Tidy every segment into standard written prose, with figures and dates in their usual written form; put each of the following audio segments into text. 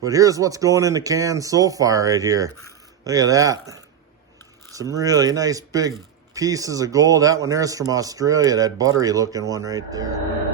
But here's what's going in the can so far right here. Look at that. Some really nice big pieces of gold. That one there's from Australia, that buttery looking one right there.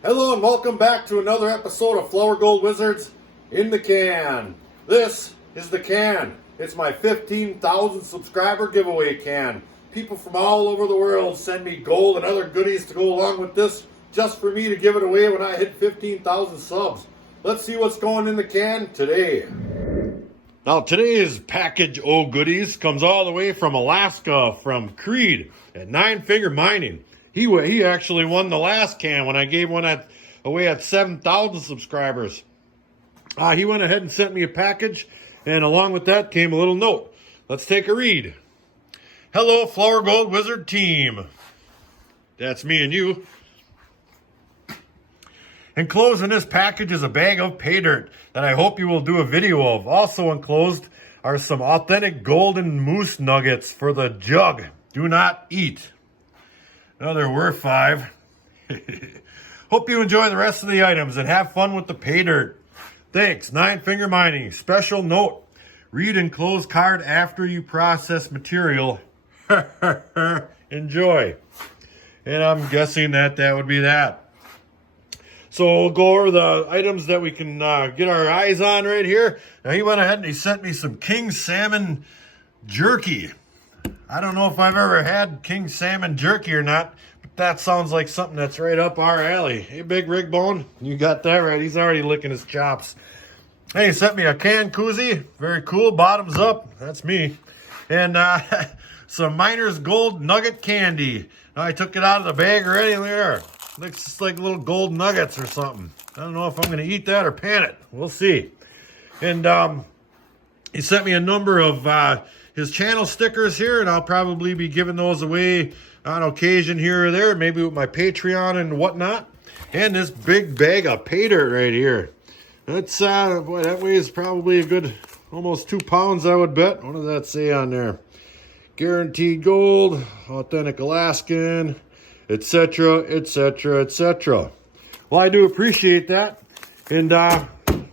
Hello and welcome back to another episode of Flower Gold Wizards in the Can. This is the can. It's my 15,000 subscriber giveaway can. People from all over the world send me gold and other goodies to go along with this just for me to give it away when I hit 15,000 subs. Let's see what's going in the can today. Now today's package o' goodies comes all the way from Alaska from Creed at Nine Finger Mining. He actually won the last can when I gave one away at 7,000 subscribers. He went ahead and sent me a package, and along with that came a little note. Let's take a read. Hello, Flower Gold Wizard team. That's me and you. Enclosed in this package is a bag of pay dirt that I hope you will do a video of. Also enclosed are some authentic golden moose nuggets for the jug. Do not eat. No, there were 5. Hope you enjoy the rest of the items and have fun with the pay dirt. Thanks, Nine Finger Mining. Special note, read enclosed card after you process material. Enjoy. And I'm guessing that would be that. So we'll go over the items that we can get our eyes on right here. Now he went ahead and he sent me some king salmon jerky. I don't know if I've ever had king salmon jerky or not, but that sounds like something that's right up our alley. Hey, Big Rig Bone, you got that right. He's already licking his chops. Hey, he sent me a can koozie. Very cool. Bottoms up. That's me. And some Miner's Gold Nugget candy. Now, I took it out of the bag already. There. Looks just like little gold nuggets or something. I don't know if I'm going to eat that or pan it. We'll see. And he sent me a number of his channel stickers here, and I'll probably be giving those away on occasion here or there, maybe with my Patreon and whatnot. And this big bag of pay dirt right here. That's, boy, that weighs probably a good almost 2 pounds, I would bet. What does that say on there? Guaranteed gold, authentic Alaskan, etc., etc., etc. Well, I do appreciate that. And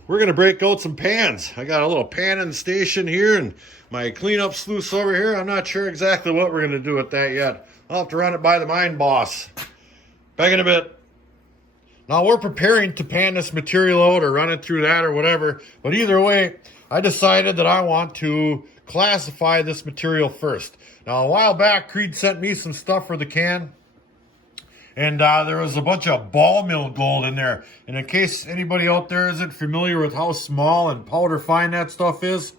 we're going to break out some pans. I got a little panning station here and my cleanup sluice over here. I'm not sure exactly what we're going to do with that yet. I'll have to run it by the mine boss. Back in a bit. Now we're preparing to pan this material out or run it through that or whatever. But either way, I decided that I want to classify this material first. Now a while back, Creed sent me some stuff for the can. And there was a bunch of ball mill gold in there. And in case anybody out there isn't familiar with how small and powder fine that stuff is,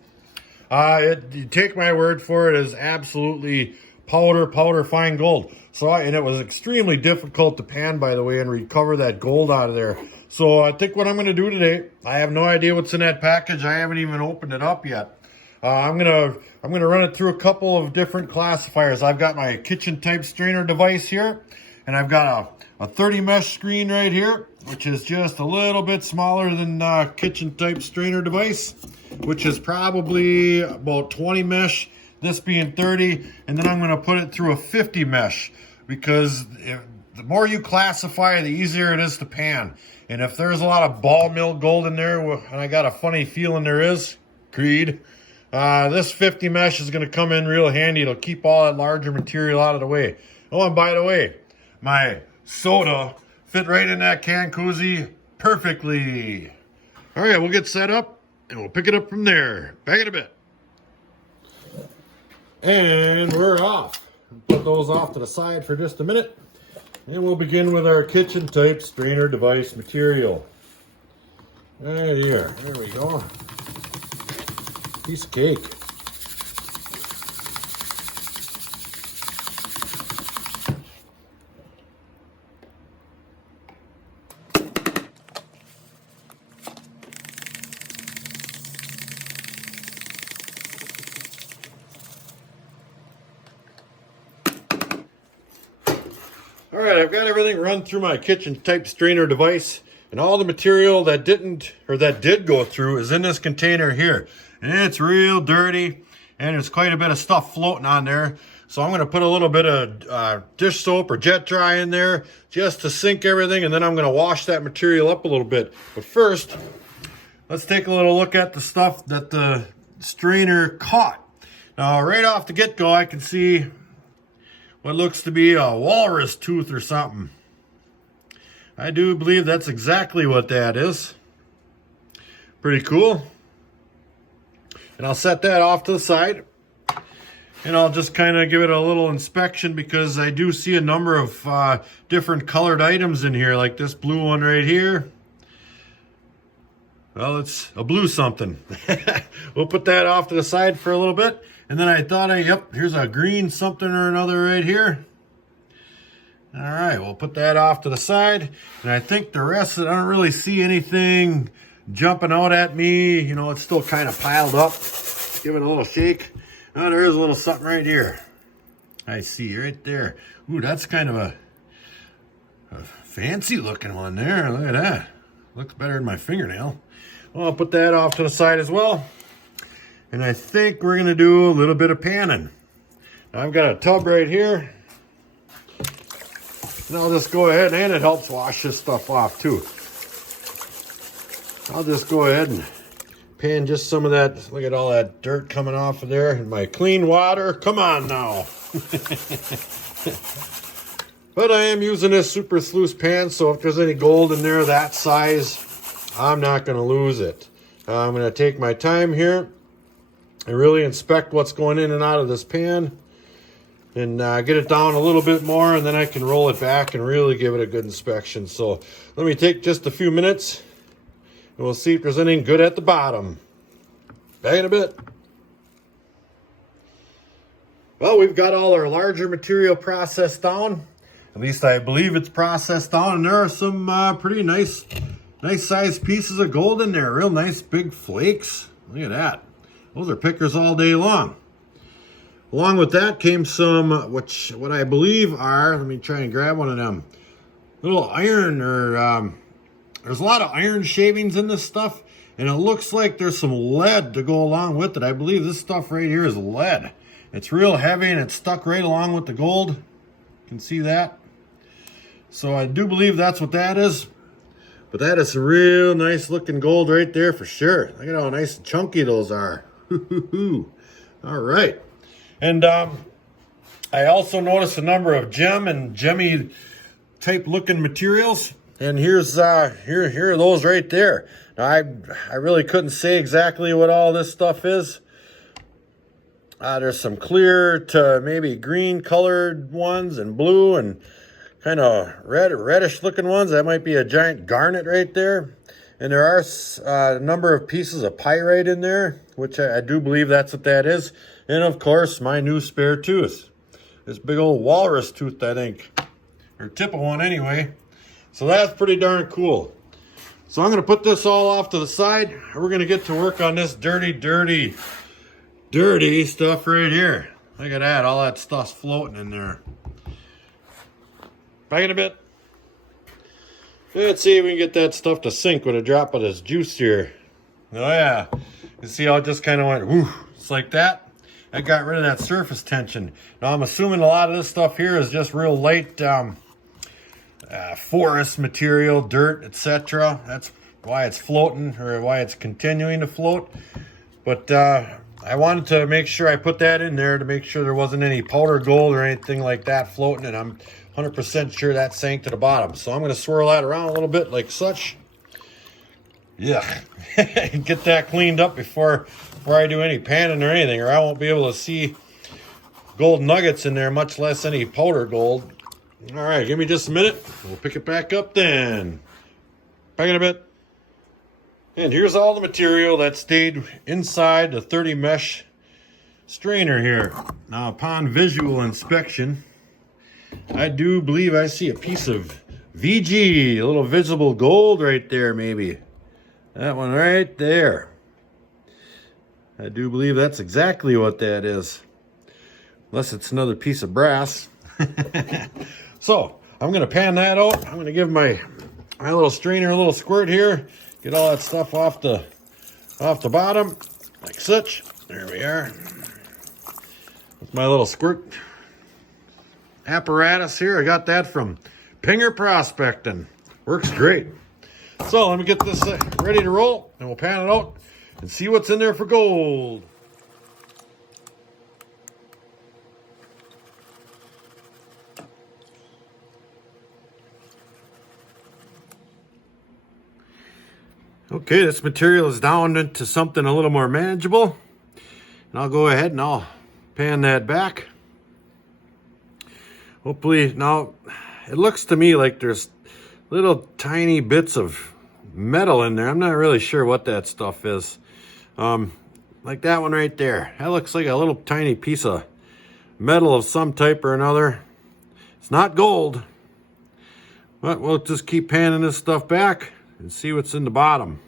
you take my word for it, is absolutely powder fine gold. So and it was extremely difficult to pan, by the way, and recover that gold out of there. So I think what I'm going to do today, I have no idea what's in that package. I haven't even opened it up yet. I'm gonna run it through a couple of different classifiers. I've got my kitchen type strainer device here, and I've got a 30 mesh screen right here, which is just a little bit smaller than kitchen type strainer device, which is probably about 20 mesh, this being 30, and then I'm going to put it through a 50 mesh, because the more you classify, the easier it is to pan. And if there's a lot of ball mill gold in there, and I got a funny feeling there is, Creed, this 50 mesh is going to come in real handy. It'll keep all that larger material out of the way. Oh, and by the way, my soda fit right in that can koozie perfectly. All right, we'll get set up and we'll pick it up from there. Back in a bit. And we're off. Put those off to the side for just a minute. And we'll begin with our kitchen type strainer device material. Right here. There we go. Piece of cake. All right, I've got everything run through my kitchen type strainer device, and all the material that did go through is in this container here. And it's real dirty, and there's quite a bit of stuff floating on there. So I'm going to put a little bit of dish soap or jet dry in there just to sink everything, and then I'm going to wash that material up a little bit. But first, let's take a little look at the stuff that the strainer caught. Now, right off the get-go, I can see what looks to be a walrus tooth or something. I do believe that's exactly what that is. Pretty cool. And I'll set that off to the side. And I'll just kind of give it a little inspection because I do see a number of different colored items in here, like this blue one right here. Well, it's a blue something. We'll put that off to the side for a little bit. And then I thought, yep, here's a green something or another right here. All right, we'll put that off to the side. And I think the rest of it, I don't really see anything jumping out at me. You know, it's still kind of piled up. Give it a little shake. Oh, there is a little something right here. I see right there. Ooh, that's kind of a fancy looking one there. Look at that. Looks better than my fingernail. Well, I'll put that off to the side as well. And I think we're going to do a little bit of panning. Now, I've got a tub right here. And I'll just go ahead, and it helps wash this stuff off too. I'll just go ahead and pan just some of that. Look at all that dirt coming off of there. And my clean water. Come on now. But I am using this Super Sluice pan, so if there's any gold in there that size, I'm not going to lose it. I'm going to take my time here and really inspect what's going in and out of this pan and get it down a little bit more, and then I can roll it back and really give it a good inspection. So let me take just a few minutes and we'll see if there's anything good at the bottom. Back in a bit. Well, we've got all our larger material processed down. At least I believe it's processed down, and there are some pretty nice sized pieces of gold in there. Real nice big flakes. Look at that. Those are pickers all day long. Along with that came some, what I believe are, let me try and grab one of them, little iron or, there's a lot of iron shavings in this stuff, and it looks like there's some lead to go along with it. I believe this stuff right here is lead. It's real heavy, and it's stuck right along with the gold. You can see that. So I do believe that's what that is. But that is some real nice looking gold right there for sure. Look at how nice and chunky those are. All right. And I also noticed a number of gem and gemmy type looking materials. And here's here are those right there. Now I really couldn't say exactly what all this stuff is. There's some clear to maybe green colored ones and blue and kind of reddish looking ones. That might be a giant garnet right there. And there are a number of pieces of pyrite in there, which I do believe that's what that is. And of course, my new spare tooth. This big old walrus tooth, I think. Or tip of one anyway. So that's pretty darn cool. So I'm going to put this all off to the side. We're going to get to work on this dirty stuff right here. Look at that. All that stuff's floating in there. Back in a bit. Let's see if we can get that stuff to sink with a drop of this juice here. Oh yeah. You see how it just kind of went, whoo, just like that? I got rid of that surface tension. Now I'm assuming a lot of this stuff here is just real light forest material, dirt, etc. That's why it's floating, or why it's continuing to float. But I wanted to make sure I put that in there to make sure there wasn't any powder gold or anything like that floating, and I'm 100% sure that sank to the bottom. So I'm going to swirl that around a little bit like such. Yeah, get that cleaned up before I do any panning or anything, or I won't be able to see gold nuggets in there, much less any powder gold. All right, give me just a minute. We'll pick it back up then. Back in a bit. And here's all the material that stayed inside the 30 mesh strainer here. Now, upon visual inspection, I do believe I see a piece of VG, a little visible gold right there, maybe. That one right there. I do believe that's exactly what that is. Unless it's another piece of brass. So, I'm going to pan that out. I'm going to give my little strainer a little squirt here. Get all that stuff off the bottom, like such. There we are. With my little squirt apparatus here. I got that from Pinger Prospecting. Works great. So let me get this ready to roll, and we'll pan it out and see what's in there for gold. Okay, this material is down into something a little more manageable. And I'll go ahead and I'll pan that back. Hopefully, now it looks to me like there's little tiny bits of metal in there. I'm not really sure what that stuff is. Like that one right there. That looks like a little tiny piece of metal of some type or another. It's not gold. But we'll just keep panning this stuff back and see what's in the bottom.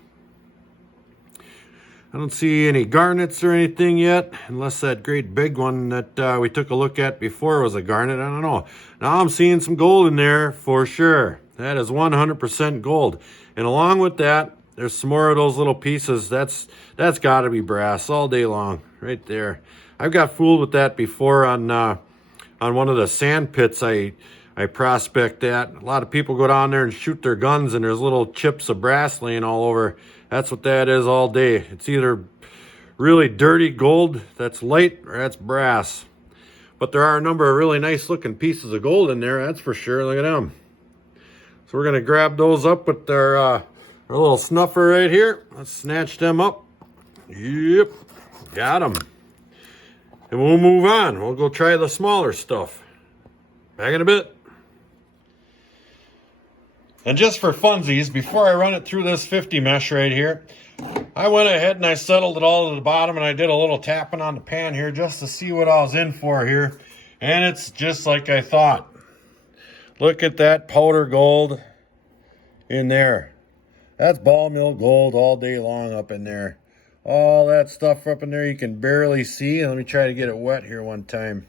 I don't see any garnets or anything yet, unless that great big one that we took a look at before was a garnet. I don't know. Now I'm seeing some gold in there for sure. That is 100% gold. And along with that, there's some more of those little pieces. That's got to be brass all day long, right there. I've got fooled with that before on one of the sand pits I prospect at. A lot of people go down there and shoot their guns, and there's little chips of brass laying all over. That's what that is all day. It's either really dirty gold that's light, or that's brass. But there are a number of really nice looking pieces of gold in there, that's for sure. Look at them. So we're gonna grab those up with our little snuffer right here. Let's snatch them up. Yep, got them. And we'll move on. We'll go try the smaller stuff. Back in a bit. And just for funsies, before I run it through this 50 mesh right here, I went ahead and I settled it all to the bottom, and I did a little tapping on the pan here just to see what I was in for here. And it's just like I thought. Look at that powder gold in there. That's ball mill gold all day long up in there. All that stuff up in there you can barely see. Let me try to get it wet here one time.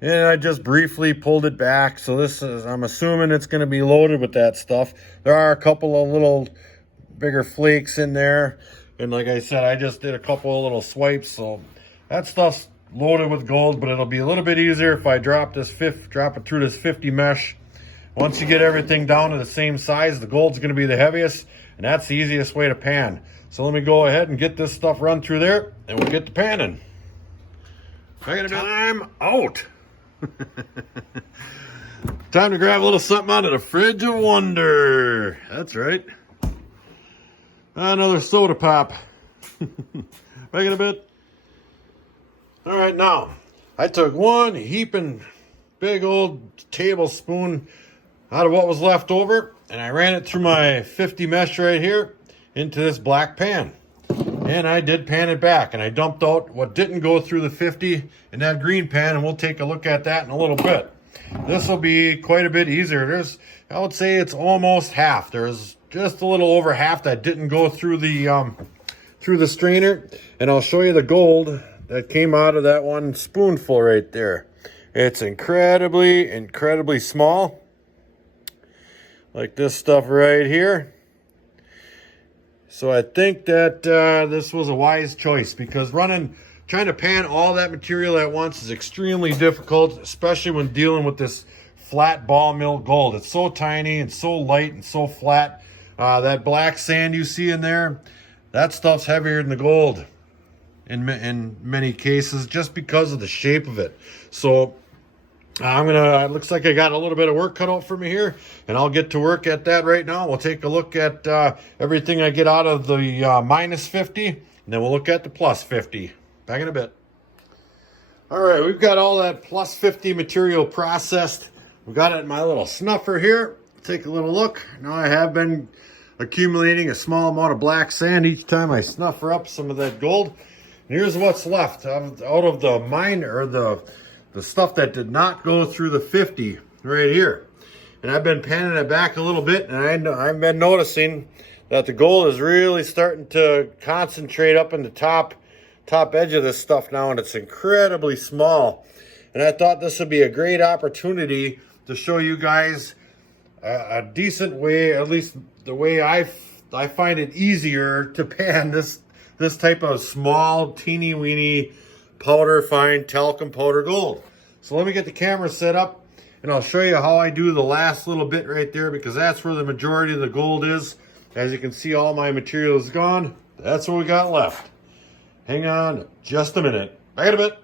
And I just briefly pulled it back. So this is, I'm assuming it's going to be loaded with that stuff. There are a couple of little bigger flakes in there. And like I said, I just did a couple of little swipes. So that stuff's loaded with gold, but it'll be a little bit easier if I drop it through this 50 mesh. Once you get everything down to the same size, the gold's going to be the heaviest, and that's the easiest way to pan. So let me go ahead and get this stuff run through there, and we'll get to panning. Time out. Time to grab a little something out of the fridge of wonder. That's right. Another soda pop. Back in a bit. All right, now I took one heaping big old tablespoon out of what was left over, and I ran it through my 50 mesh right here into this black pan. And I did pan it back, and I dumped out what didn't go through the 50 in that green pan, and we'll take a look at that in a little bit. This will be quite a bit easier. I would say it's almost half. There's just a little over half that didn't go through the strainer, and I'll show you the gold that came out of that one spoonful right there. It's incredibly, incredibly small, like this stuff right here. So I think that this was a wise choice, because trying to pan all that material at once is extremely difficult, especially when dealing with this flat ball mill gold. It's so tiny and so light and so flat. That black sand you see in there, that stuff's heavier than the gold in many cases, just because of the shape of it. So it looks like I got a little bit of work cut out for me here, and I'll get to work at that right now. We'll take a look at everything I get out of the minus 50, and then we'll look at the plus 50. Back in a bit. All right, we've got all that plus 50 material processed. We've got it in my little snuffer here. Take a little look. Now I have been accumulating a small amount of black sand each time I snuffer up some of that gold. And here's what's left out of the the stuff that did not go through the 50 right here. And I've been panning it back a little bit, and I've been noticing that the gold is really starting to concentrate up in the top edge of this stuff now, and it's incredibly small. And I thought this would be a great opportunity to show you guys a decent way, at least the way I find it easier to pan this type of small, teeny weeny powder fine talcum powder gold. So let me get the camera set up and I'll show you how I do the last little bit right there, because that's where the majority of the gold is. As you can see, all my material is gone. That's what we got left. Hang on just a minute. Back in a bit.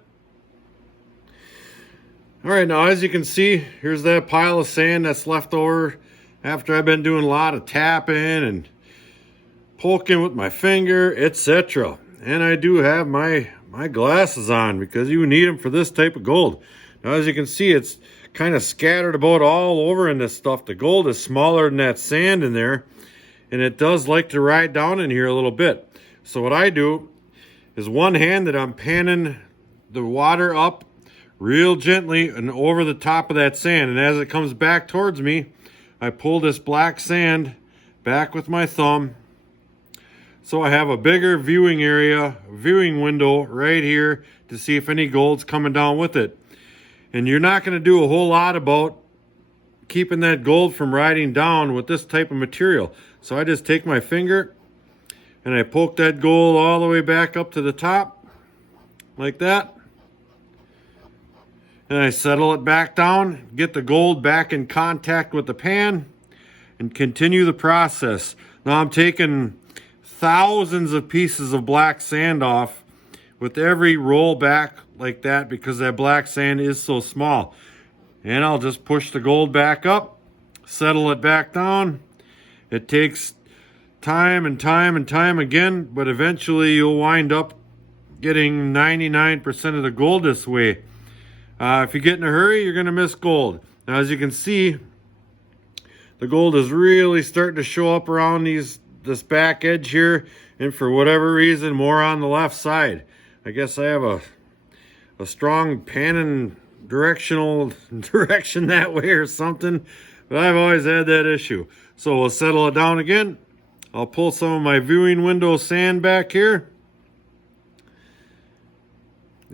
All right, now as you can see, here's that pile of sand that's left over after I've been doing a lot of tapping and poking with my finger, etc. And I do have my glasses on because you need them for this type of gold. Now as you can see, it's kind of scattered about all over in this stuff. The gold is smaller than that sand in there, and it does like to ride down in here a little bit. So what I do is one-handed, I'm panning the water up real gently and over the top of that sand, and as it comes back towards me, I pull this black sand back with my thumb, so I have a bigger viewing area, viewing window right here to see if any gold's coming down with it. And you're not going to do a whole lot about keeping that gold from riding down with this type of material. So I just take my finger and I poke that gold all the way back up to the top like that. And I settle it back down, get the gold back in contact with the pan, and continue the process. Now I'm taking thousands of pieces of black sand off with every roll back like that, because that black sand is so small. And I'll just push the gold back up, settle it back down. It takes time and time and time again, but eventually you'll wind up getting 99% of the gold this way. If you get in a hurry, you're going to miss gold. Now, as you can see, the gold is really starting to show up around this back edge here, and for whatever reason, more on the left side. I guess I have a strong panning direction that way or something, but I've always had that issue. So we'll settle it down again. I'll pull some of my viewing window sand back here.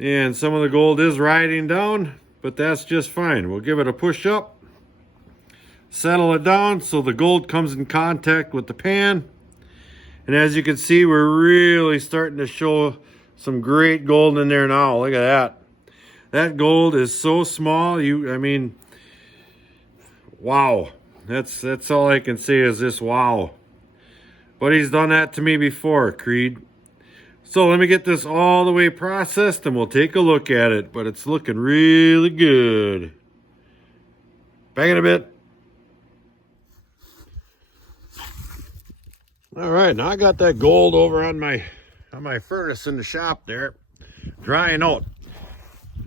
And some of the gold is riding down, but that's just fine. We'll give it a push up, settle it down so the gold comes in contact with the pan. And as you can see, we're really starting to show some great gold in there now. Look at that. That gold is so small. I mean, wow. That's all I can say is this wow. But he's done that to me before, Creed. So let me get this all the way processed and we'll take a look at it. But it's looking really good. Back in a bit. All right, now I got that gold over on my furnace in the shop there, drying out.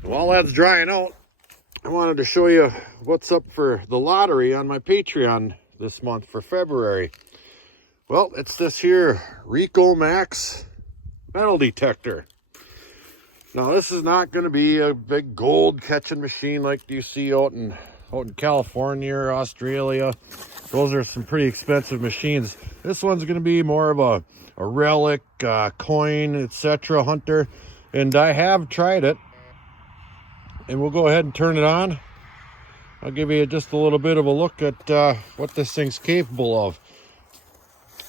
While that's drying out, I wanted to show you what's up for the lottery on my Patreon this month for February. Well, it's this here Ricomax metal detector. Now this is not going to be a big gold catching machine like you see out in California or Australia. Those are some pretty expensive machines. This one's going to be more of a relic, coin, etc. hunter. And I have tried it. And we'll go ahead and turn it on. I'll give you just a little bit of a look at what this thing's capable of.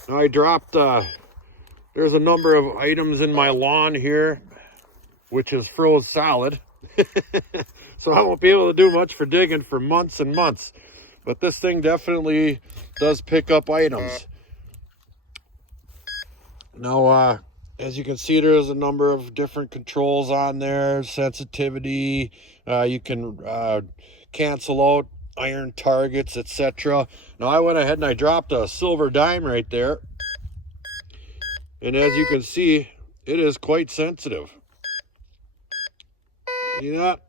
Now I dropped, there's a number of items in my lawn here, which is froze solid. So I won't be able to do much for digging for months and months. But this thing definitely does pick up items. Now, as you can see, there's a number of different controls on there. Sensitivity, you can cancel out iron targets, etc. Now I went ahead and I dropped a silver dime right there. And as you can see, it is quite sensitive. See that?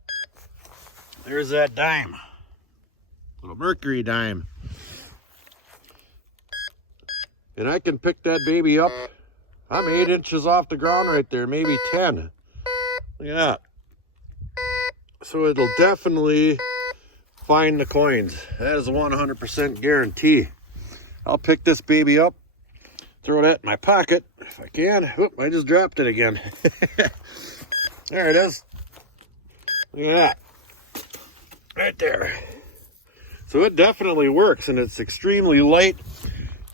There's that dime. Little mercury dime. And I can pick that baby up. I'm 8 inches off the ground right there, maybe 10. Look at that. So it'll definitely find the coins. That is a 100% guarantee. I'll pick this baby up, throw that in my pocket if I can. Oop, I just dropped it again. There it is. Look at that. Right there. So it definitely works, and it's extremely light.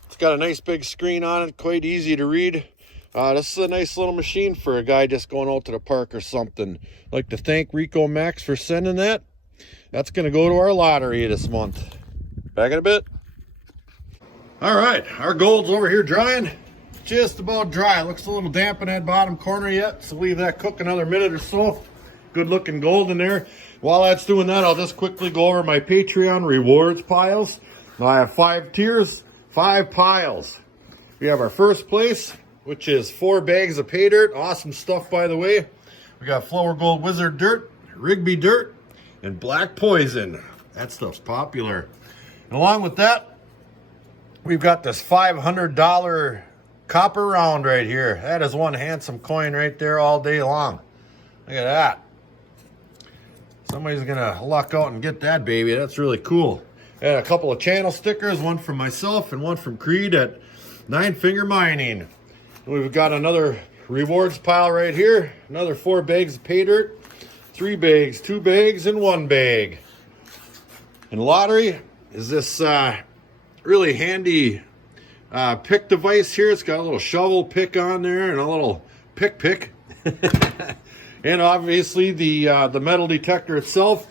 It's got a nice big screen on it, quite easy to read. This is a nice little machine for a guy just going out to the park or something. I'd like to thank Ricomax for sending that. That's going to go to our lottery this month. Back in a bit. All right, our gold's over here drying. Just about dry. It looks a little damp in that bottom corner yet, so leave that cook another minute or so. Good looking gold in there. While that's doing that, I'll just quickly go over my Patreon rewards piles. I have 5 tiers, 5 piles. We have our first place, which is 4 bags of pay dirt. Awesome stuff, by the way. We got Flower Gold Wizard dirt, Rigby dirt, and Black Poison. That stuff's popular. And along with that, we've got this $500 copper round right here. That is one handsome coin right there all day long. Look at that. Somebody's gonna luck out and get that baby. That's really cool. And a couple of channel stickers, one from myself and one from Creed at 9 Finger Mining. We've got another rewards pile right here. Another 4 bags of pay dirt, 3 bags, 2 bags, and 1 bag. And lottery is this really handy pick device here. It's got a little shovel pick on there and a little pick. And obviously the metal detector itself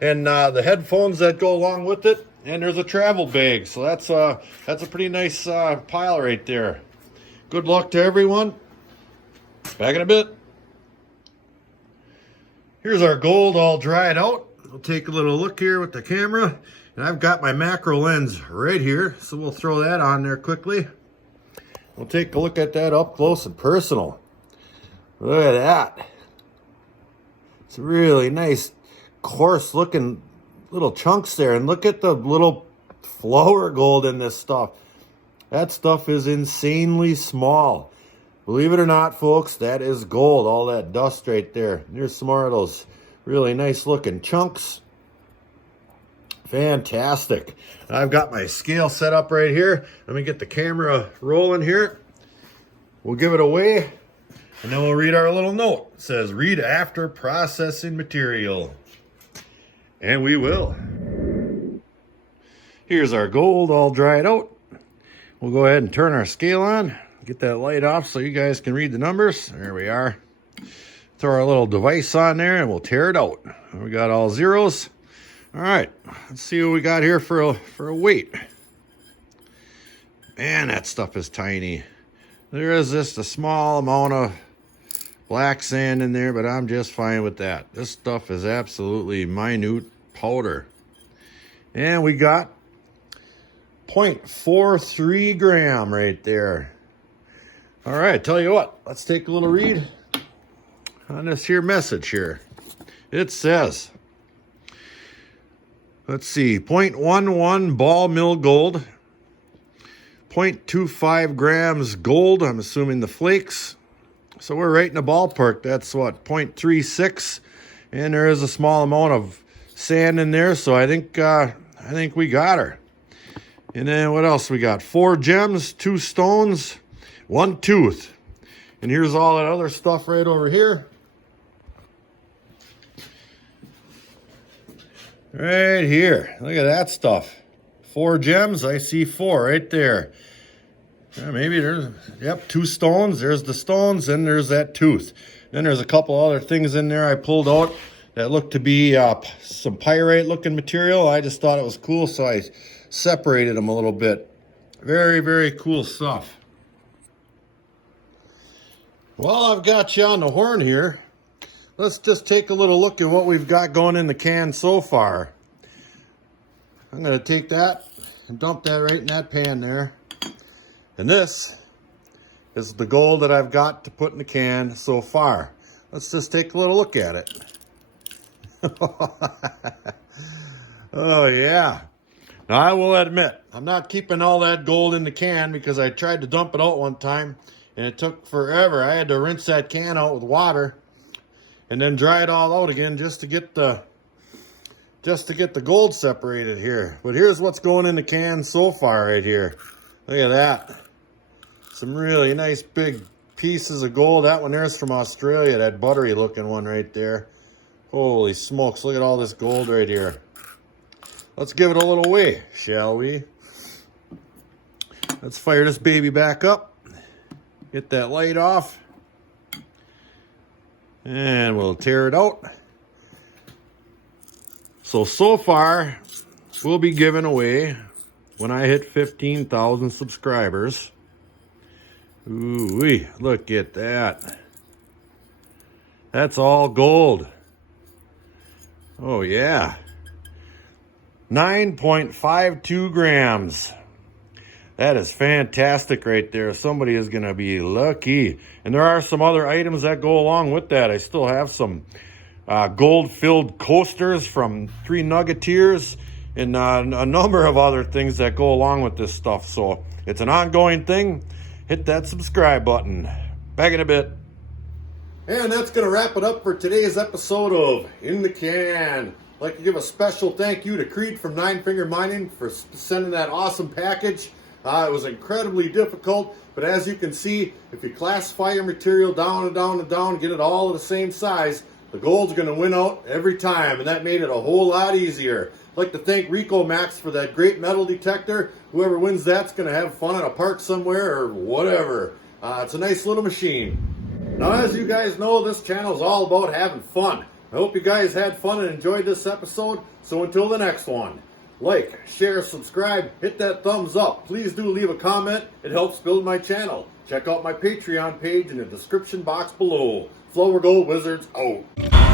and the headphones that go along with it. And there's a travel bag. So that's a pretty nice pile right there. Good luck to everyone. Back in a bit. Here's our gold all dried out. We'll take a little look here with the camera. And I've got my macro lens right here. So we'll throw that on there quickly. We'll take a look at that up close and personal. Look at that. It's really nice, coarse looking little chunks there. And look at the little flower gold in this stuff. That stuff is insanely small. Believe it or not, folks, that is gold. All that dust right there. There's some more of those really nice looking chunks. Fantastic. I've got my scale set up right here. Let me get the camera rolling here. We'll give it away. And then we'll read our little note. It says, read after processing material. And we will. Here's our gold all dried out. We'll go ahead and turn our scale on. Get that light off so you guys can read the numbers. There we are. Throw our little device on there and we'll tear it out. We got all zeros. All right, let's see what we got here for a weight. Man, that stuff is tiny. There is just a small amount of black sand in there, but I'm just fine with that. This stuff is absolutely minute powder. And we got 0.43 gram right there. All right, tell you what, let's take a little read on this here message here. It says, let's see, 0.11 ball mill gold, 0.25 grams gold, I'm assuming the flakes. So we're right in the ballpark. That's what, 0.36, and there is a small amount of sand in there. So I think we got her. And then what else we got? 4 gems, 2 stones, 1 tooth, and here's all that other stuff right over here. Right here, look at that stuff. 4 gems. I see 4 right there. Maybe there's, yep, 2 stones. There's the stones, and there's that tooth. Then there's a couple other things in there I pulled out that looked to be some pyrite looking material. I just thought it was cool, so I separated them a little bit. Very, very cool stuff. Well, I've got you on the horn here. Let's just take a little look at what we've got going in the can so far. I'm going to take that and dump that right in that pan there. And this is the gold that I've got to put in the can so far. Let's just take a little look at it. Oh, yeah. Now, I will admit, I'm not keeping all that gold in the can because I tried to dump it out one time and it took forever. I had to rinse that can out with water and then dry it all out again just to get the gold separated here. But here's what's going in the can so far right here. Look at that. Some really nice big pieces of gold. That one there's from Australia, that buttery looking one right there. Holy smokes, look at all this gold right here. let's give it a little way, shall we? Let's fire this baby back up. Get that light off. And we'll tear it out. So far, we'll be giving away, when I hit 15,000 subscribers. Ooh-wee, look at that. That's all gold. Oh yeah. 9.52 grams. That is fantastic right there. Somebody is going to be lucky. And there are some other items that go along with that. I still have some gold-filled coasters from 3 Nuggeteers and a number of other things that go along with this stuff. So it's an ongoing thing. Hit that subscribe button. Back in a bit. And that's going to wrap it up for today's episode of In the Can. I'd like to give a special thank you to Creed from Nine Finger Mining for sending that awesome package. It was incredibly difficult, but as you can see, if you classify your material down and down and down, get it all of the same size, the gold's going to win out every time, and that made it a whole lot easier. I'd like to thank Ricomax for that great metal detector. Whoever wins that's going to have fun at a park somewhere or whatever. It's a nice little machine. Now, as you guys know, this channel is all about having fun. I hope you guys had fun and enjoyed this episode. So until the next one, like, share, subscribe, hit that thumbs up. Please do leave a comment. It helps build my channel. Check out my Patreon page in the description box below. Flow or Gold Wizards out.